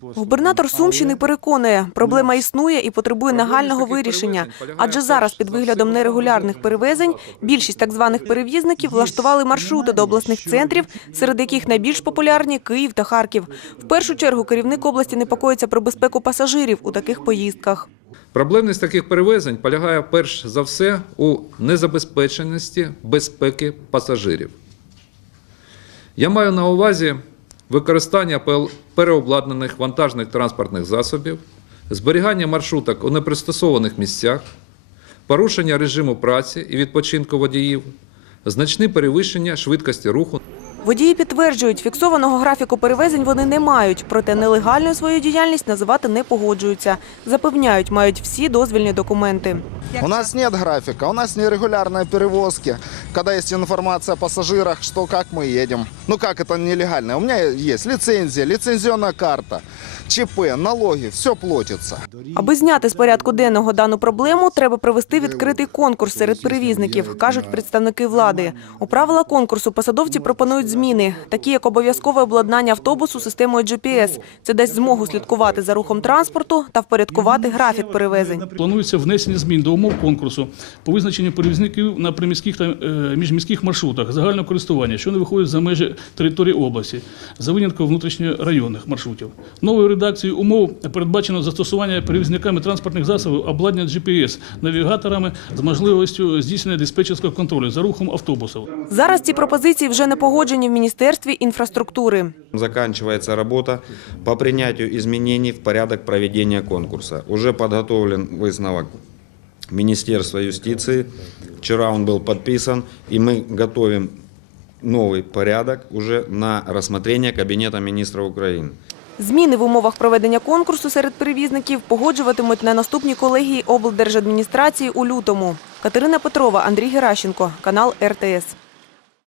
Губернатор Сумщини переконує, проблема існує і потребує нагального вирішення. Адже зараз під виглядом нерегулярних перевезень більшість так званих перевізників влаштували маршрути до обласних центрів, серед яких найбільш популярні Київ та Харків. В першу чергу керівник області непокоїться про безпеку пасажирів у таких поїздках. Проблемність таких перевезень полягає перш за все у незабезпеченості безпеки пасажирів. Я маю на увазі використання переобладнаних вантажних транспортних засобів, зберігання маршруток у непристосованих місцях, порушення режиму праці і відпочинку водіїв, значне перевищення швидкості руху Водії підтверджують, фіксованого графіку перевезень вони не мають, проте нелегальною свою діяльність називати не погоджуються. Запевняють, мають всі дозвільні документи. У нас нет графика, у нас нерегулярные перевозки, когда есть информация о пассажирах, что как мы едем. Ну как это нелегально? У меня есть лицензия, лицензионная карта, ЧП, налоги, все платится. Аби зняти з порядку денного дану проблему, треба провести відкритий конкурс серед перевізників, кажуть представники влади. У правила конкурсу посадовці пропонують зміни, такі як обов'язкове обладнання автобусу системою GPS. Це дасть змогу слідкувати за рухом транспорту та впорядкувати графік перевезень. Планується внесення змін до умов конкурсу по визначенню перевізників на приміських та е, міжміських маршрутах загального користування, що не виходять за межі території області, за винятком внутрішньорайонних маршрутів. Новою редакцією умов передбачено застосування перевізниками транспортних засобів обладнання GPS навігаторами з можливістю здійснення диспетчерського контролю за рухом автобусів. Зараз ці пропозиції вже не погоджені в Міністерстві інфраструктури. Заканчивается работа по принятию изменений в порядок проведения конкурса. Уже подготовлен выставок Министерства юстиции. Вчера он был подписан, и мы готовим новый порядок уже на рассмотрение Кабинета министров Украины. Зміни в умовах проведення конкурсу серед перевізників погоджуватимуть на наступній колегії облдержадміністрації у лютому. Катерина Петрова, Андрій Геращенко, канал РТС.